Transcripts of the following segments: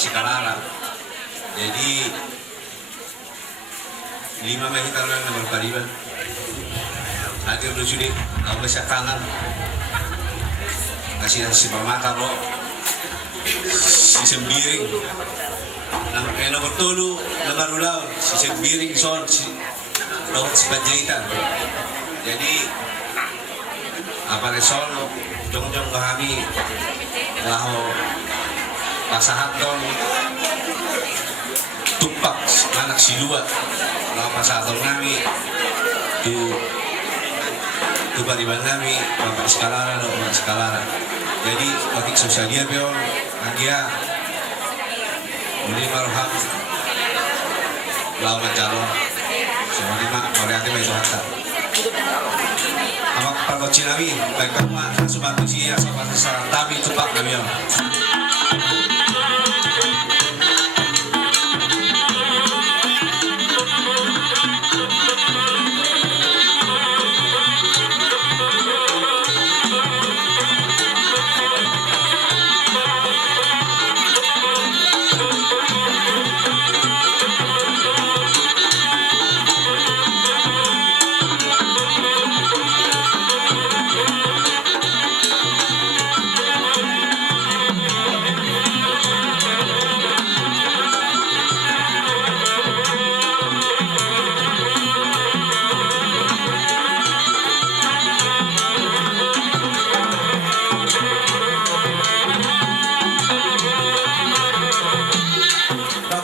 Sikalara. Jadi 5 Mei kita lang na magpaliban. Ating Rujuni, ako sa kanan. Kasi si Pamata ro, si Sembiring, na bertulu, na marulaw, si Sembiring son, si Rohit Spadjaitan. Jadi apa resol, jong-jong kami, laho pasahan ton, tupak anak si Dua, laho pasahan kami, tu pariban kami, Bapak Sikalara, Bapak Sikalara. Jadi waktu sosial dia pion, dia ini maruham lawan calon, semua lima variatif itu hatta. Amak perkocin kami, baik kamu subantu sih ya, sobat sasaran tapi tupak kami om.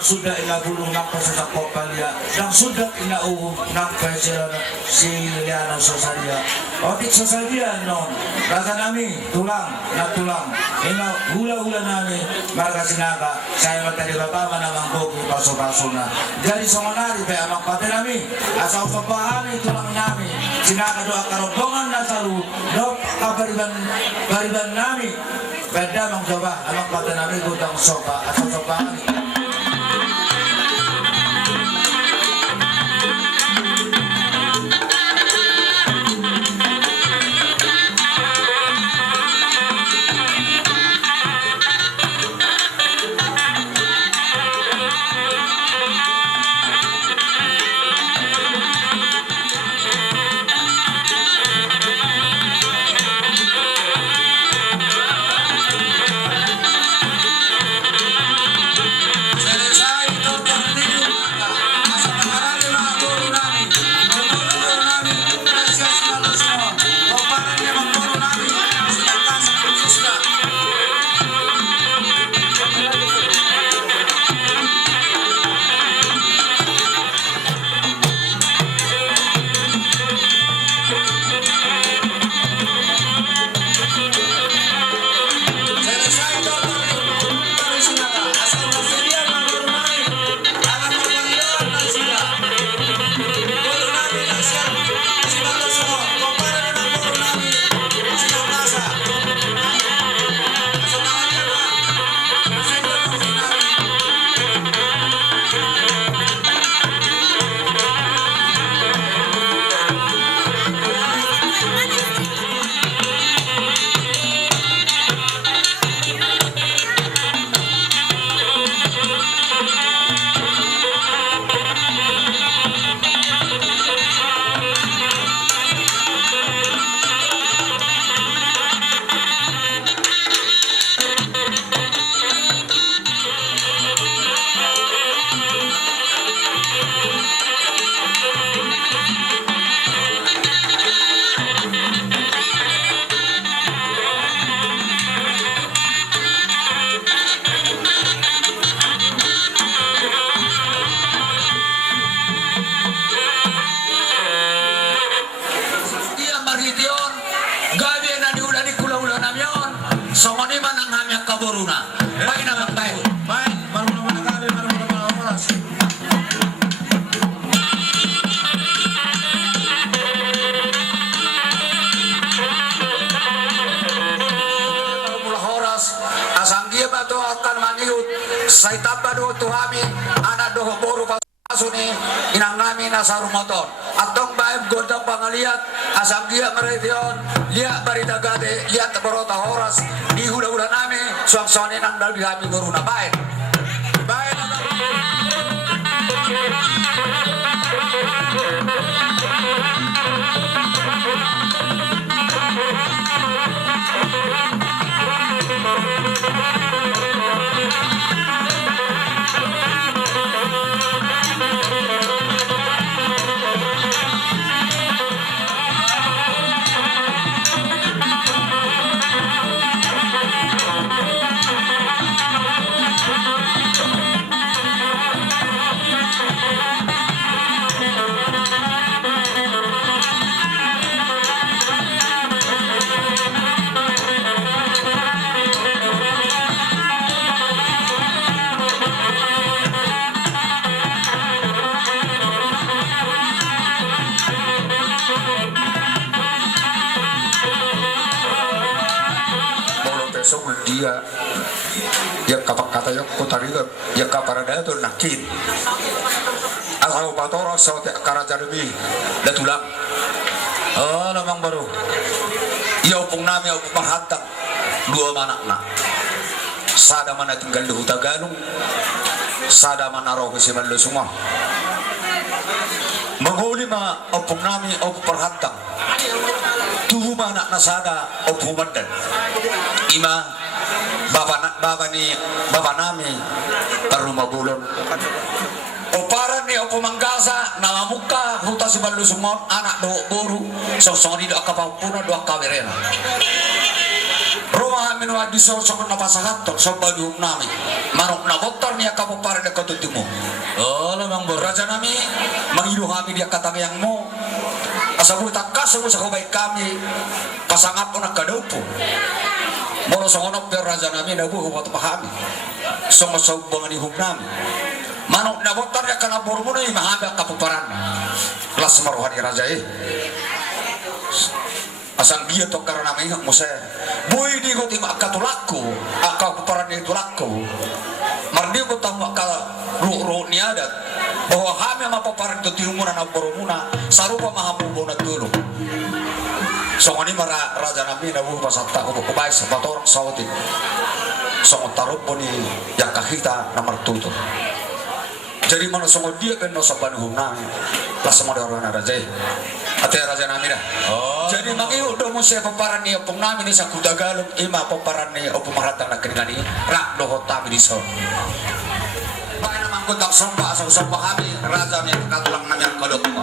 Sudah inabulong ng pasasakop palya, nang sudah inauhong ng kaisira si Liano Sosalia. Otik Sosalia non, rasa namin tulang na tulang. Ino hula-hula namin marga sinaga, saya matali baba namang bogi paso-paso na. Jadi songonari pa amang pati namin, asa usapahan tulang namin. Sinaga doa karobongan na salu, do kabariban namin. Beda mang coba amang pati namin gudang sopa, asa usapahan. Songoni manang hamyak kaburuna. Baik nama baik. Baik, baru nama kami baru nama oras. Mula horas asanggia batu akan maniut. Saya tambah doa tuhami anak doa boru pasuni inang kami nasaru motor. Atong baik godang pangaliat asam dia meretion lihat barita gade lihat berota horas di hula-hula nami suang-suangin ang dalbi kami guruna baik dia ya kapak kata yok kutari itu ya kaparada itu nakit asal batoro sote kerajaan ini dah tulang lamang baru ya opung nami opung marhantang dua mana nak sada mana tinggal di hutan Galung sada mana roh si malu semua menguli ma opung nami opung perhantang tubuh mana nasada opung mandan ima bapa nami terumah bulon oparan ni opo manggasa nama muka huta si balu semua anak do boru sosong di doa kapampuna doa kawerena rumah amin wadi sosong na pasahatok so balu nami marok na botar ni akapaparan na katutimu lamang raja nami mangilu kami dia katang yang mo asabu takas sa kubay kami pasangap ko na kadaupo mono songonok per raja nami nabu huwat pahami songo bangan ihum nami manok na botar ya kana bormuno ni mahaga kapuparan las marohani raja asang dia to karena nami mo se boy di ko ti makatulako akapuparan ni tulako mardi ko tang makal ro ni adat bahwa kami mapaparan to tiumunan na bormuna sarupa mahamubo na tulong songoni mara raja nami nabu pasata ko kubay sa bator sawati songo tarup ni yang kahita nomor tutur jadi mana songo dia kan no saban humna lah semua orang raja ate raja nami dah jadi mangi udah mo se paparan ni opong nami ni sa Kudagalong ima paparan ni opong maratang na kinani ra do hota mi diso bakit naman ko tak sompa kami raja ni katulang nami ang kalok mo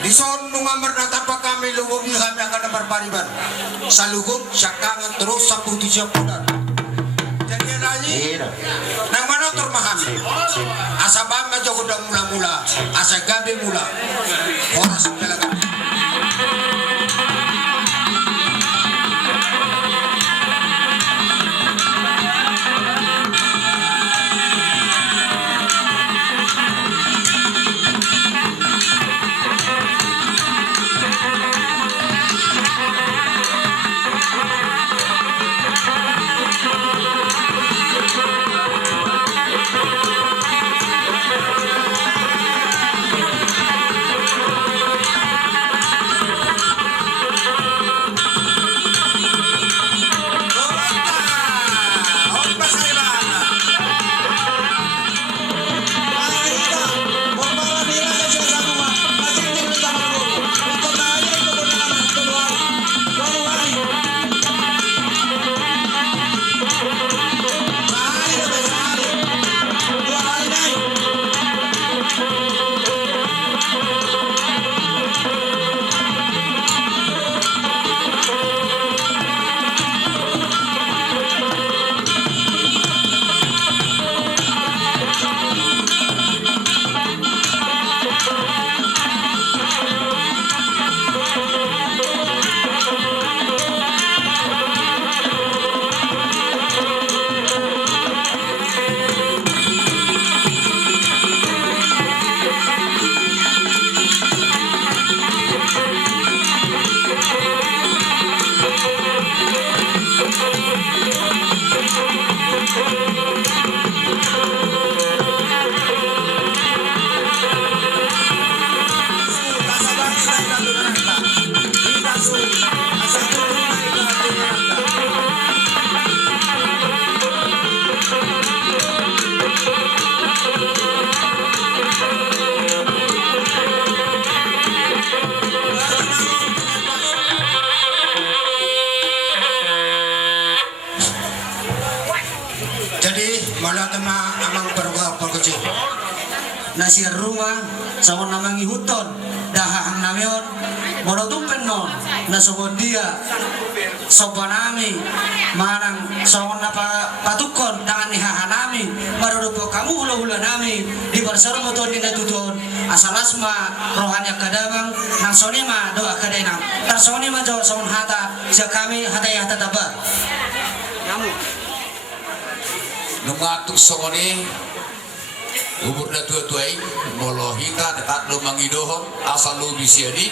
Dison nungamar na tapa kami luwag ni kami ang kanamar pariban. Sa lugod, syakangan terus sa putih siya pulan. Jadi lagi, nang manotor mahami. Asa ba medyo ko mula-mula, asa gabi mula. Oras talaga. Jadi malah tema amang perkecil. Nasi rumah sama namangi huton dahang namion monotumpen non nasogon dia sobanami manang songon napa patukon tangan ni hahanami marurupo kamu hula-hula nami di barsaro motor di natudon asalasma rohanya kadabang nang sonima doa kadenang tarsonima jawa songon hata siya kami hatay hata taba Nungatuk songoni umur na tua-tuai molo hita dekat lo mangidohon asal lo bisiani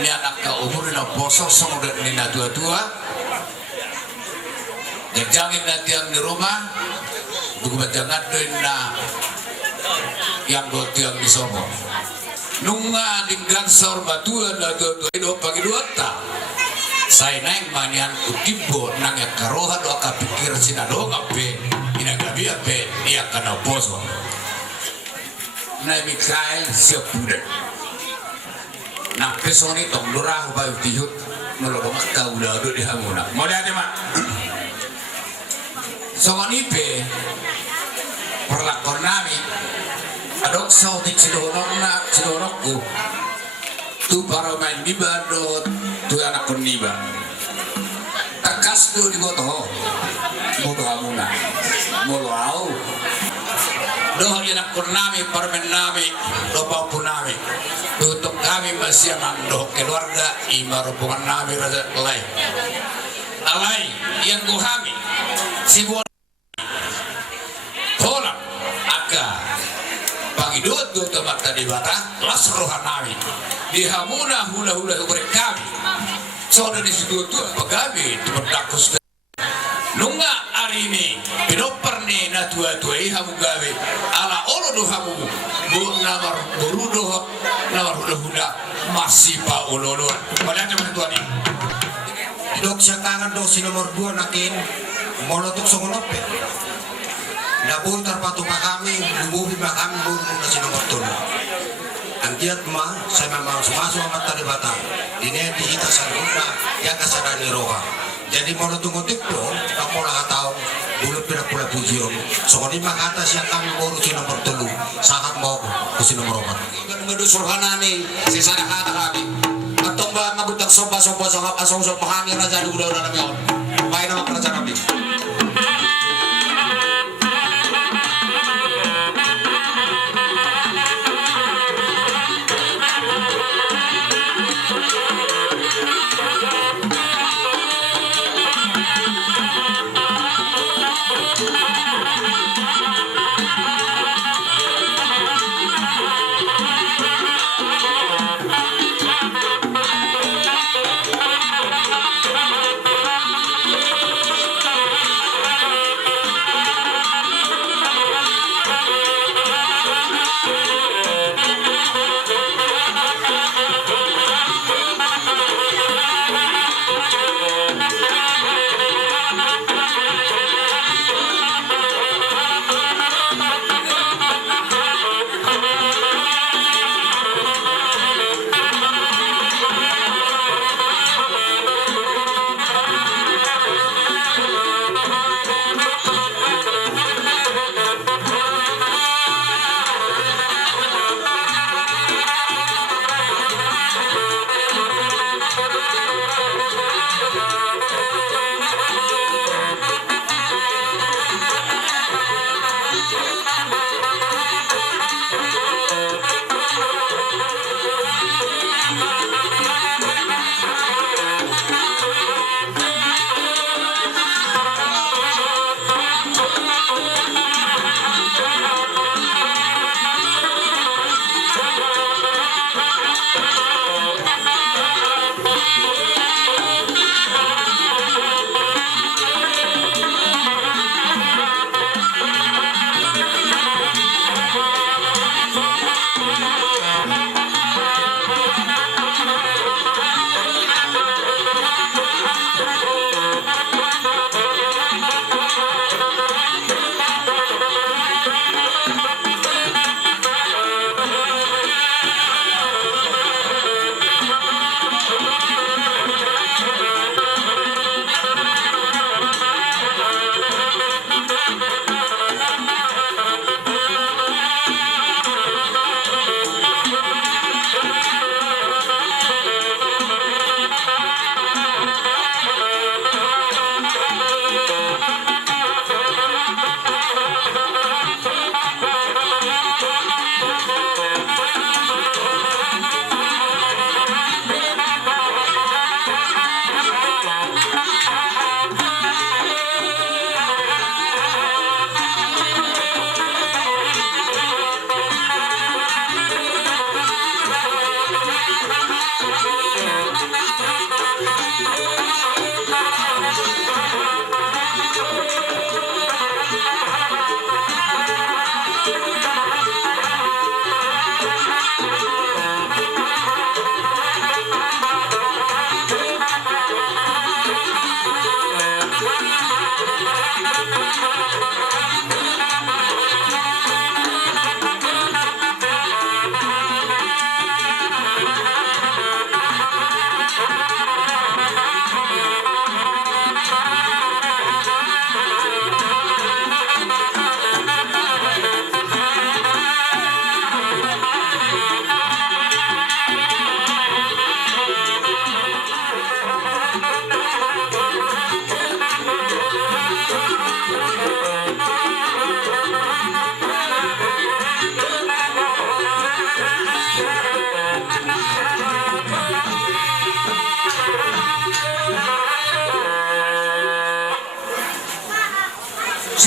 ni anak ka umur na posok song ni na tua-tua jangin na tiang di rumah dugu jangan na yang go tiang di sobo nunga dinggang sor batuan na tua-tuai do pagi dua ta saya naik manian utibo nang ya karoha do ka pikir sinado ngape ina gabi ape ia kana poso na Mikael siap pude na pesoni tong lurah ba tihut nolong ka udah do di hamuna mo dia mak songoni pe perlakon nami adok sauti cidorokku tu para main di bandot tu anak koniba takas tu di boto modo hamuna molo au doh anak kurnami parmen nami dopa punami tutup kami masih mandoh keluarga imarupungan nami raja alai yang kuhami si buat hola aga pangidot do tempat tadi bata las rohanami di hamuna hula-hula kami so dari situ tuh pagabi terdakus nunga hari ini pinoper ni na tua-tuai hamu gawe ala olo do hamu bu namar borudo namar huda masih pa olo pada teman tuan ini Dok siya kangan do si nomor 2 nakin molotok songonope. Nabuhi tarpatu pa kami, lumuhi pa kami buong na si nomor 3. Ang tiyak ma, sa mamang sumaso ang matalibata, dineti hita sa luna, yang kasada ni Roha. Jadi molotungotik po, ako nakataong bulot pinapula pujiyon. So kung di makata siya kami boro si nomor 3, sakat mo ako si nomor 4. Ngadusulhan nani, si sana kata kami. Atong ba mabutang sopa-sopa sa asong-sopa pahangin na dyan udah na namin. Bahay naman para sa kami.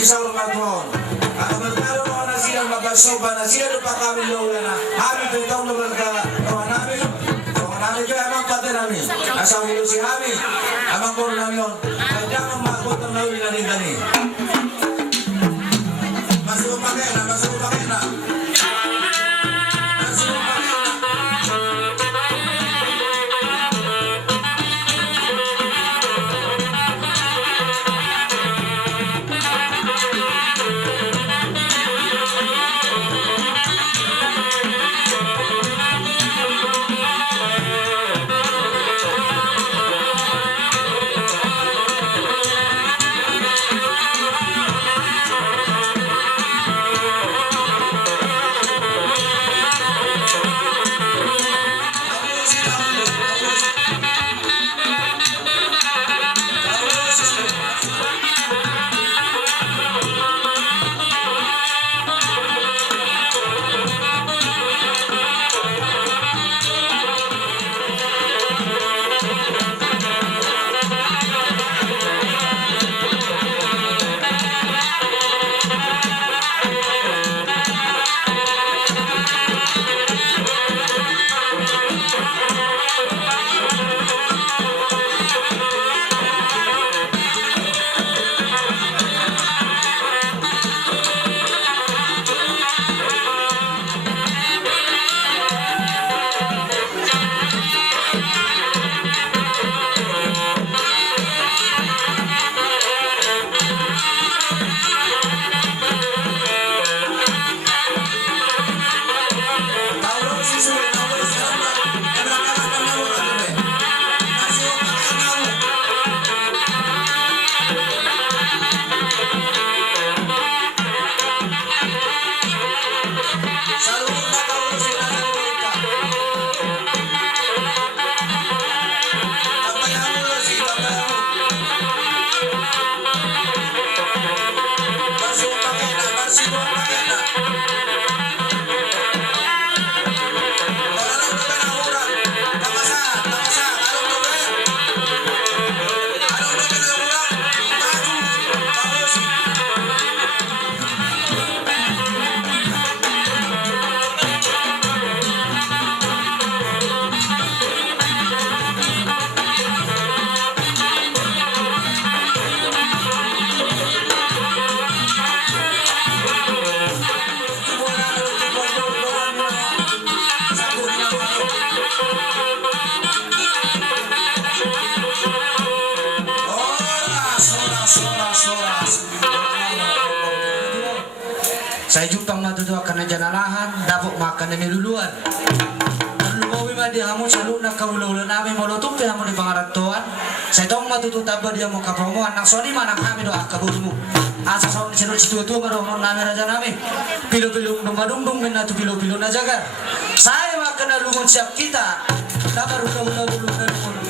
saur matuon. Ang magkaroon mo na silang magkasoba na sila doon pa kami lola na kami betong na rohan namin. Rohan namin kayo amang pati namin. Asaw ilo si kami. Amang koro namin yun. Kaya kang makot ang nauli na rin kani. Masuk pakai na, masuk pakai na. Masuk pakai na. Saya jumpang matutuwa ka na janalahan, dapok makan na niluluan. Ang lumawi ma di hamon sa luna kaulaula namin molotong pe hamon di pangaratuan. Saya tong matututa ba di hamon kapromoan, nang soni manang kami doa kabulmu. Asa sa ni sinut situ maromon namin raja namin. Pilo-pilo dumadungdung min na tu pilo-pilo na jagar. Saya makan na lungon siap kita. Dapat udah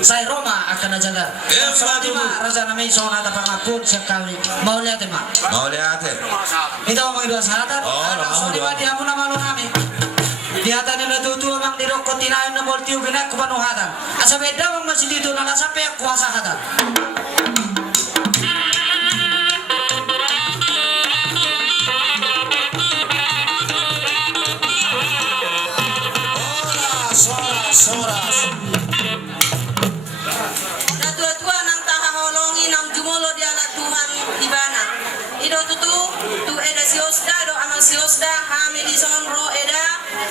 saya Roma akan na jagar. Soni ma raja namin so na tapang apun siap kami. Mau lihat ma. Mau lihat ya? Ito ang mga idwasatan. So di ba di mo na malo namin. Di ata nila tutu amang dirokot tinayon na boltiyo binak kupanuhatan. Asa beda ang masih dito na nasapi ang kuasa hatan. Soras. Natua-tua nang tahaholongi nang jumulo di anak Tuhan di bana. Ido tutu tu eda siosda do amang siosda kami di sonro eda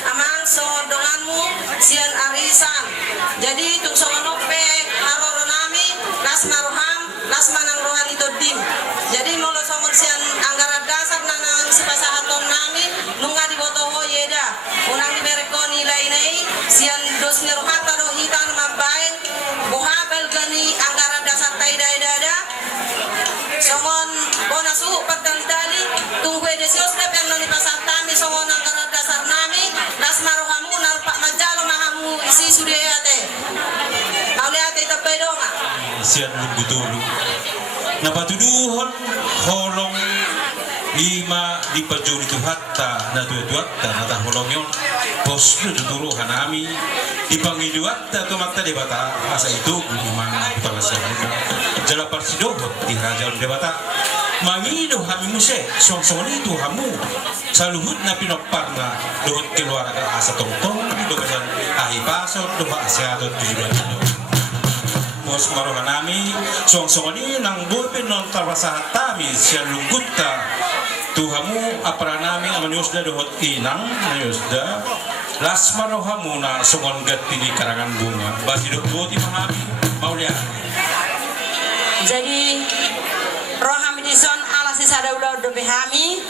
amang so donganmu sian arisan. Jadi tung songonope haroro nami nas maroham nas manang rohan itu dim. Jadi molo songon sian anggaran dasar nanang si pasahaton nami nunga di botoho yeda. Unang di bereko nilai nei sian dos rohata do hitan mabaeng buhabel gani anggaran dasar taidai dada. Songon bona suhu pagdali-dali tunggu ede siosda yang noni pasatami songon anggaran dasar nami nas marohamu narpak majalo mahamu isi sudayate. Auliate tapay donga. Sian lugutulu. Napatuduhon holong lima di pajuri tu hatta na tuatta na taholong yon pos tuturu hanami di pangiduatta tu makta debata asa itu lima putawasa jala parsido di raja debata mangido kami muse song-song itu hamu saluhut na pinopar na dohot keluarga asa tong-tong do kasan ahi pasor do asyado tujuan mos marohan nami song-song ini nang bulpen non tarwasa tami siya lungkutta tuhamu apara nami amaniusda dohot inang maniusda las marohamu na songon gati di karangan bunga basi do buti mahami maulia. Jadi rohami dison ala si sada ulah do behami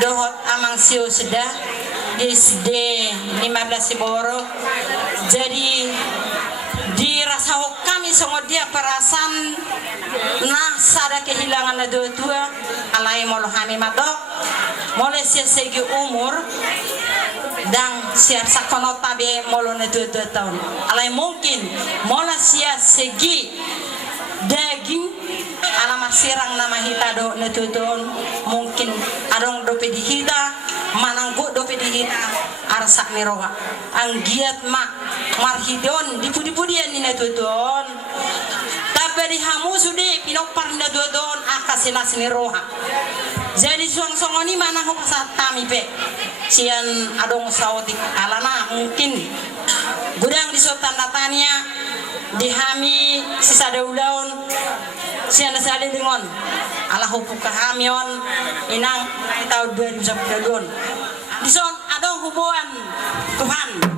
dohot amang sio sudah di SD 15 Boro. Jadi dirasa kami songo dia perasan nah sada kehilangan na dua alai molo kami madok mole sia segi umur dan siap sakono tabe molo na 2 tahun alai mungkin mola sia segi daging alamat sirang nama hita do netudon mungkin adong dope di hita mananggo dope di hita arsak miroha anggiat mak marhidon dipudi-pudian ni netudon tapi di hamu sudah pinopar netudon akasilas miroha jadi suang-suangoni mana ho pasat tami pe sian adong saudi alana mungkin gudang di tanda tanya dihami sisa daun siana sade dengon ala hubuk kahamion inang tahun 2010 dison adong hubungan Tuhan.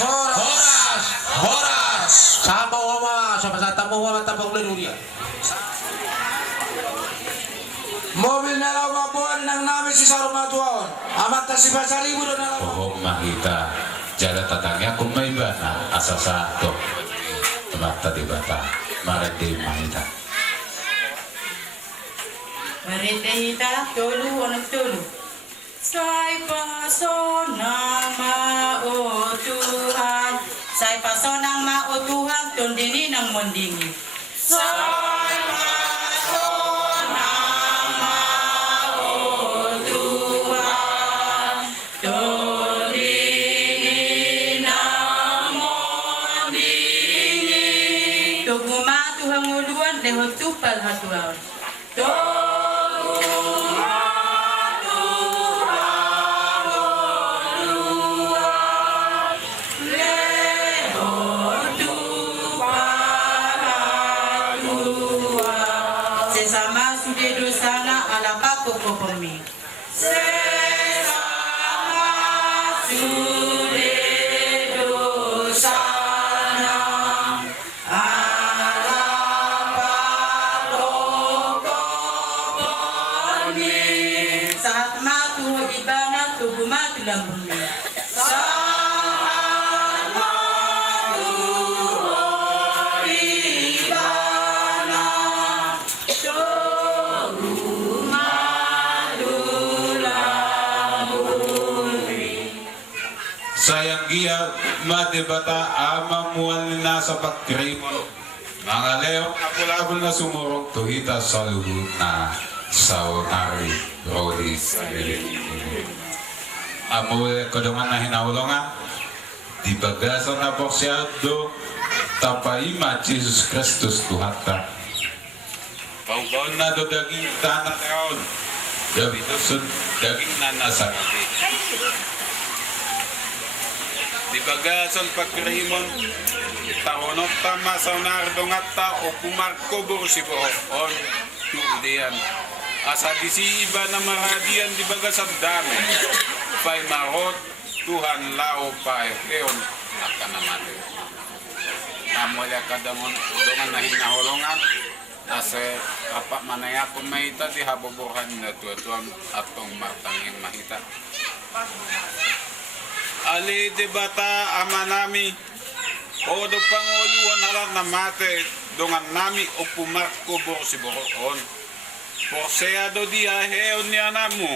Horas! Horas! Sama wama, sama sa tamo wama tapong leluria. Mobil na lang mabuhan ng namin si Sarumatuan. Amat na si Pasalibo doon na lang. Oh mahita jala tatangnya kung may ba na asa sa to tumata di bata marati mahita Marita tulu anak tulu. Sai paso nang mao Tuhan, sai paso nang mao Tuhan tundini nang mundingi. Sai paso nang mao Tuhan tundini nang mundingi. Tuguma Tuhan nguluan lehot tupal hatuan. Sesama sudah dosana ala paku kopomi. Sesama sudah dosana ala paku kopomi. Saat matu ibana tubuh matu lambumi. sayang gia madebata ama mual na sa pagkrimon mga leong apul-apul na sumurong tuhita sa luhut na saunari rodis amul kodongan na hinahulongan di bagasan na porsyado tapaima Jesus Kristus Tuhata pangbaon na do daging tanah taon David sun daging nanasan di bagasan pagkrimon tahonot tama sa nardongata o kumarkobor si Bohon tuudian asa disi iba na maradian di bagasan dami pay marot Tuhan lao pay eon akan namate amolya kadamon dengan nahinahulongan ase apa manaya kumaita di habobohan na tuan atong martangin mahita ali debata amanami o do pangoluan halat na mate dongan nami o pumarko bo si Bohon porsea do dia heon ni anamu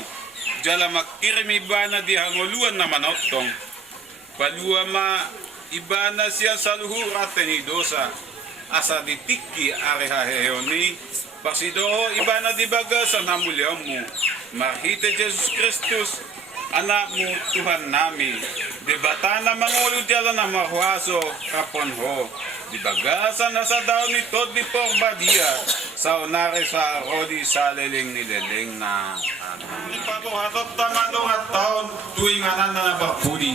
jala makirmi bana di hangoluan na manotong palua ma ibana siya saluhu rateni dosa asa ditiki areha heoni pasido ibana di bagasan hamulyamu mahite Jesus Kristus anakmu Tuhan nami debata na mangulu jala na mahuaso kapon ho di bagasan na sa daw nito di porbadia sa unare sa rodi sa leleng ni leleng na pabuhatot tamadong at taon tuwinganan na nabakpudi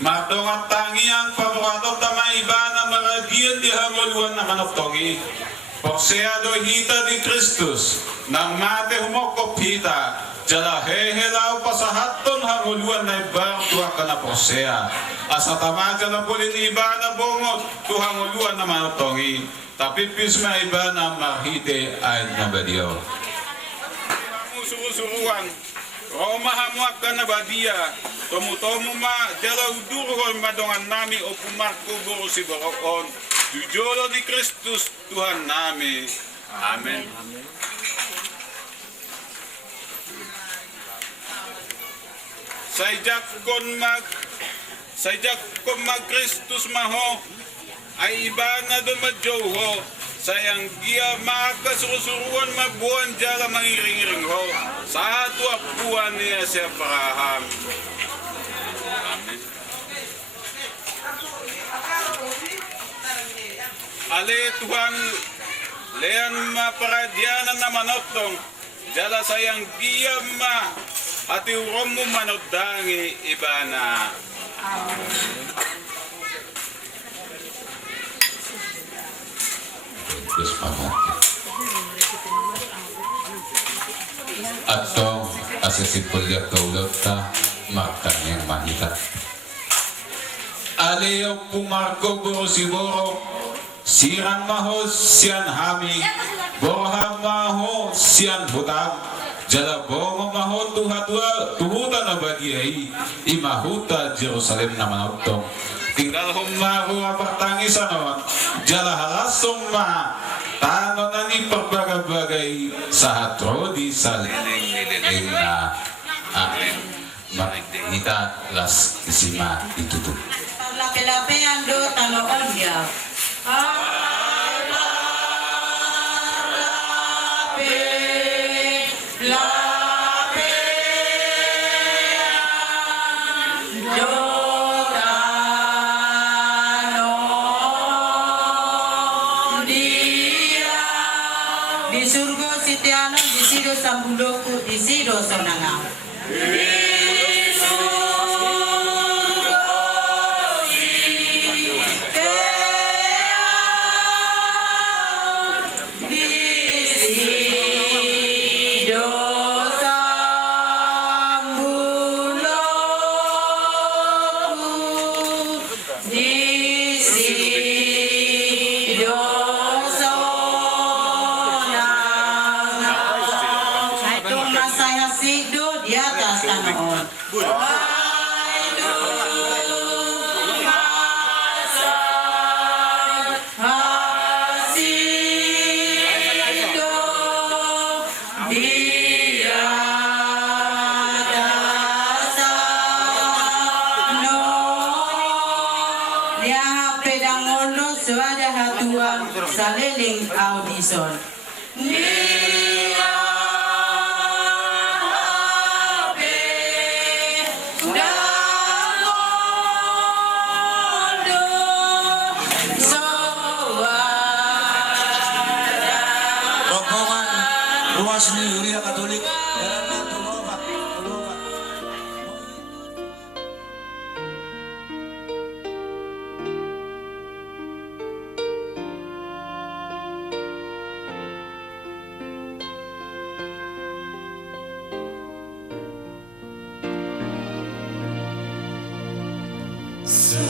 matong at tangi ang pabuhatot tamay iba na maragian di hanguluan na manoptongi porseado hita di Kristus nang mate humokop hita jala hehelaw pa sa haton hanguluan na ibang tuwang ka na posea. Asa tamadya na pulin iba na bungot tuwang hanguluan na manotongi. Tapipis ma iba na mahite ay nabadiyo. Surusuruan, o mahamuak ka na badia, tomo-tomo ma jala uduro madongan nami o pumarko boro si Bohon. Jujolo ni Kristus Tuhan nami. Amen. Sajak kon mag Kristus maho ay iba na doon madyoho sayang giya makasurusuruan mabuan jala mangiring-iring ho sa ato apuan niya si Abraham. Amen. Ale Tuhan lean maparadyanan na manotong jala sayang giya ma ati uromu manodangi ibana. Terus pamati. Atong asesipulya kaulot ta makanyang mahita. aleo pumarko boro siboro siran maho sian hami borha maho sian hutam jala bomo maho tuhuta na bagiai imahuta Jerusalem na manotong tinggal humaru apartangisan on jala halasong ma tano na ni perbagai-bagai sahatro di saliling na kita las kisima ditutup. Lape-lape ando tanoon dia. Di surga sitianan di sido sambuloku di sido sonangau. Saliling audison. Rombongan ruas ni Yuria Katolik dan Tulobat. So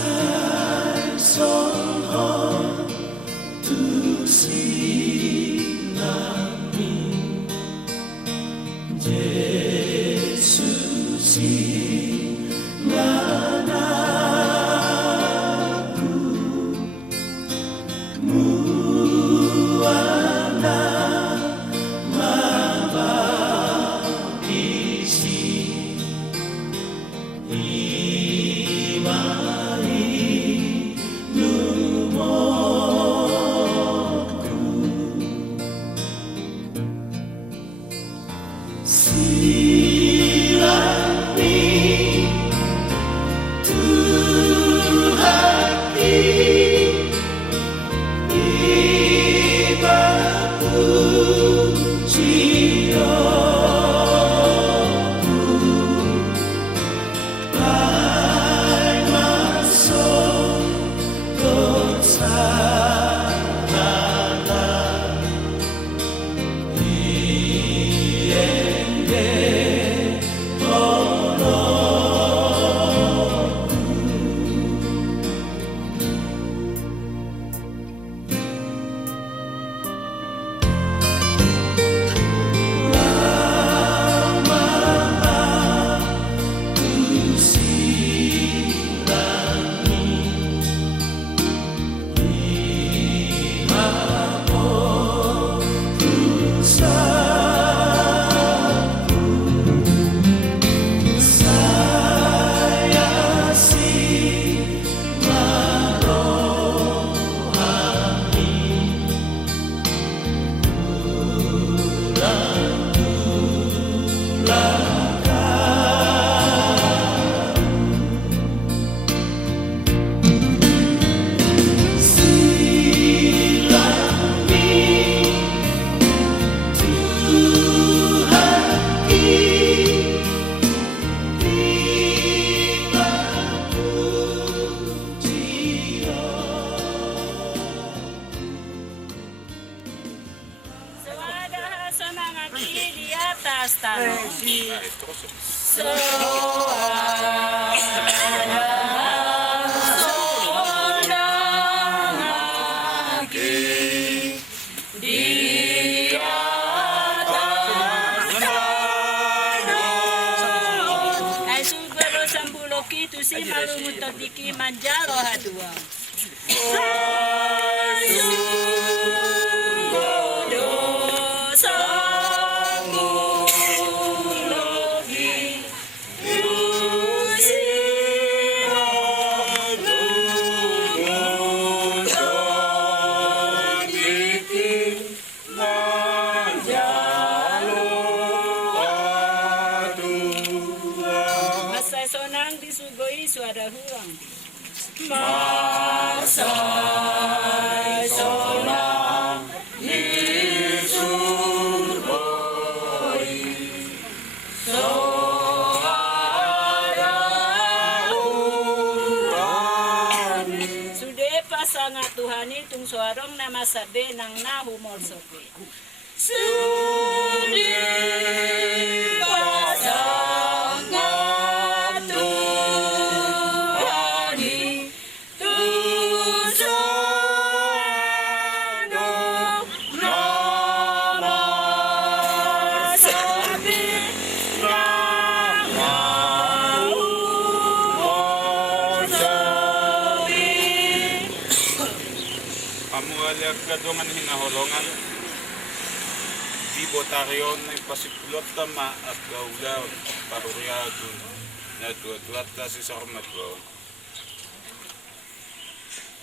sa nga Tuhan itong suarong na masabi ng nahumorsopi. Sudi pasang nga Tuhan itong suarong na masabi ng nahumorsopi. Amualag kadungan hinahulongan. Di botaryon na ipasiplot tama at gaulaw paruryadon na tuat-tuat ta si sarmatro.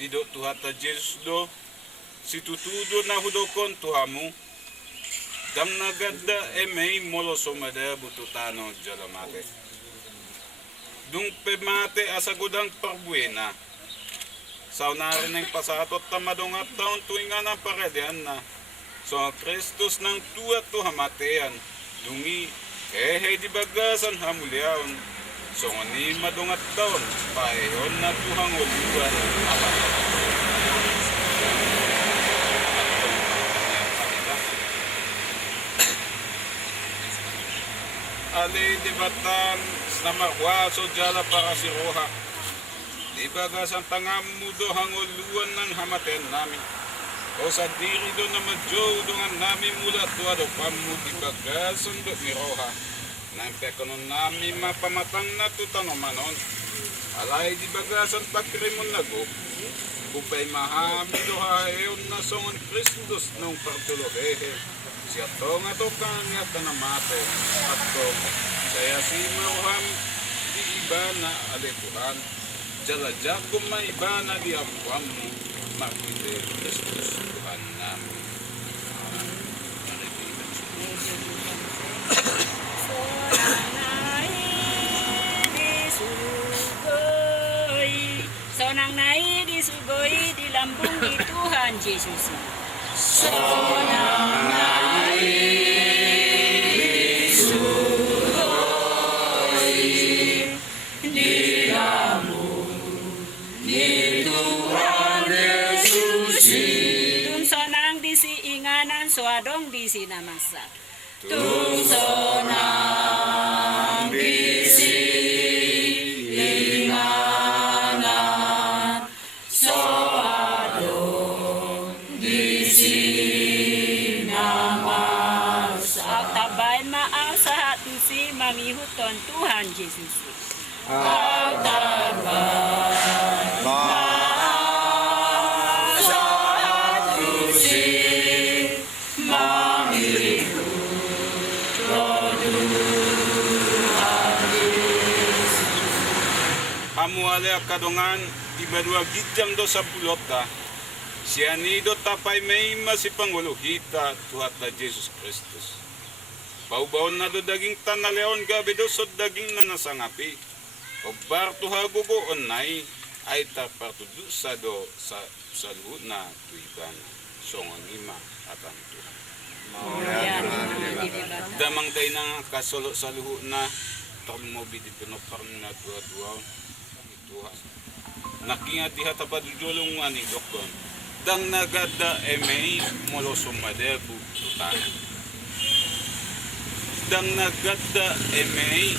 Dido tuhata Jesus do si tutudo na hudokon tuhamu. Dam nagadda emay molo somada bututano jalamate. Dung pemate asagudang parbuena. Saunarin ng pasatot tamadong at taon tuwingan ang paredean na. So Kristus ng tuwa to hamatean, dungi, di bagasan hamuliaon. So ni madungat taon, paeyon na tuhang uluan, Ali di batan na makwaso jala para si Roha. Di bagasan tangam mudo hanguluan ng hamatean namin. O sa diri do na madyo dengan nami mula tuwa do pamuti bagasan do ni Roha. Nampe konon nami mapamatang na tutanomanon. Alay di bagasan pagkrimon na go. Upay mahami do haeon na songon Kristus nung partulohehe. Siya to nga to kanya tanamate. At to saya si Maruham di iba na alekuhan. Jalajak kumaiba na di apuamu. Makite Kristus Tuhan namin. Sonang nai disugoi di lambung di Tuhan Yesus. Sonang nai disugoi di lambung di Tuhan Yesus. Tung sonang disiinganan suadong disinamasa. Tung sonang disiinganan suadong disinamasa. Tabain maaw sa hatun si mamihuton Tuhan Yesus. Tabain Amuale kadongan iba dua gijam do sa pulota. Siya nido tapay may masipangulo hita tuhat na Jesus Kristus. Bau-bau na do daging tanaleon gabi do so daging na nasangapi. O barto hagugo onay ay tapartudu sa do sa luhut na tuiban. Songon lima atang Tuhan. Damang day na kasolo sa luhut na termobi di penopar na dua-dua. Nakingat dihat apa dujolong ani dokon dang nagada emei moloso madebu tutan dang nagada emei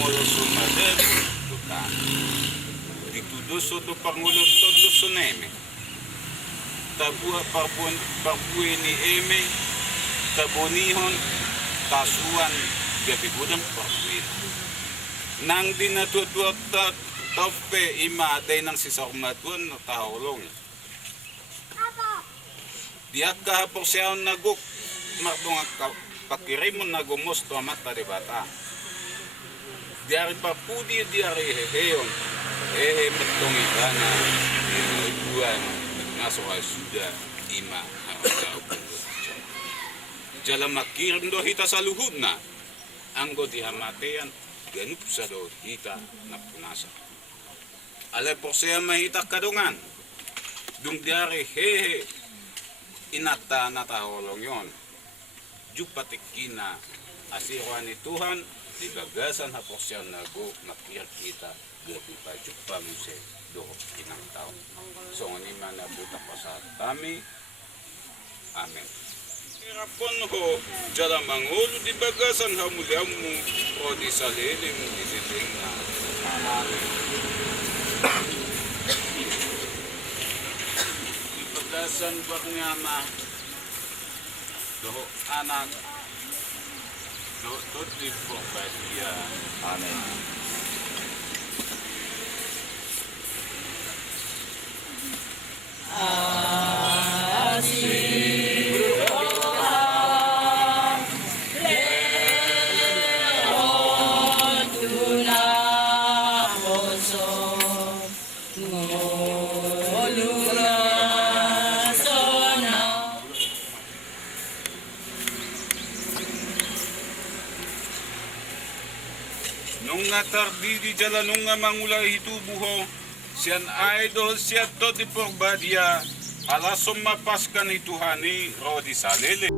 moloso madebu tutan dituduso do pangulo todo soneme tabua parpuen ni eme tabonihon tasuan gabi gudang parpuen nang dinatutuat Tope ima day ng sisarmatuan na tahulong. Diak kahapok siya naguk mardong pakirimon na gumos to mata de bata. Diari papudi diari heheon. Metong ibana ibuan ngaso ay suda ima. Jala makirim do hita sa luhud na. Anggo dihamatean ganup sa do hita na punasa. Ale por siya mahita kadungan. Dung diari hehe inata natahulong yon. Jupatikina asirwan ni Tuhan di bagasan hapok siya nakir kita gabi pa jupa muse do inang tao. So nima karena buta pasat kami. Amin. Irapon ho, jala mangulo di bagasan hamuliamu, o di salilim di siling na. Amin. Di bagasan bagnyama, doho anak, doho tutli po badia. Amin. Nung natardi di jalan nung mangulay hitubuho, siyan idol siya to di porbadia, alas sumapaskan ituhani ro di salili.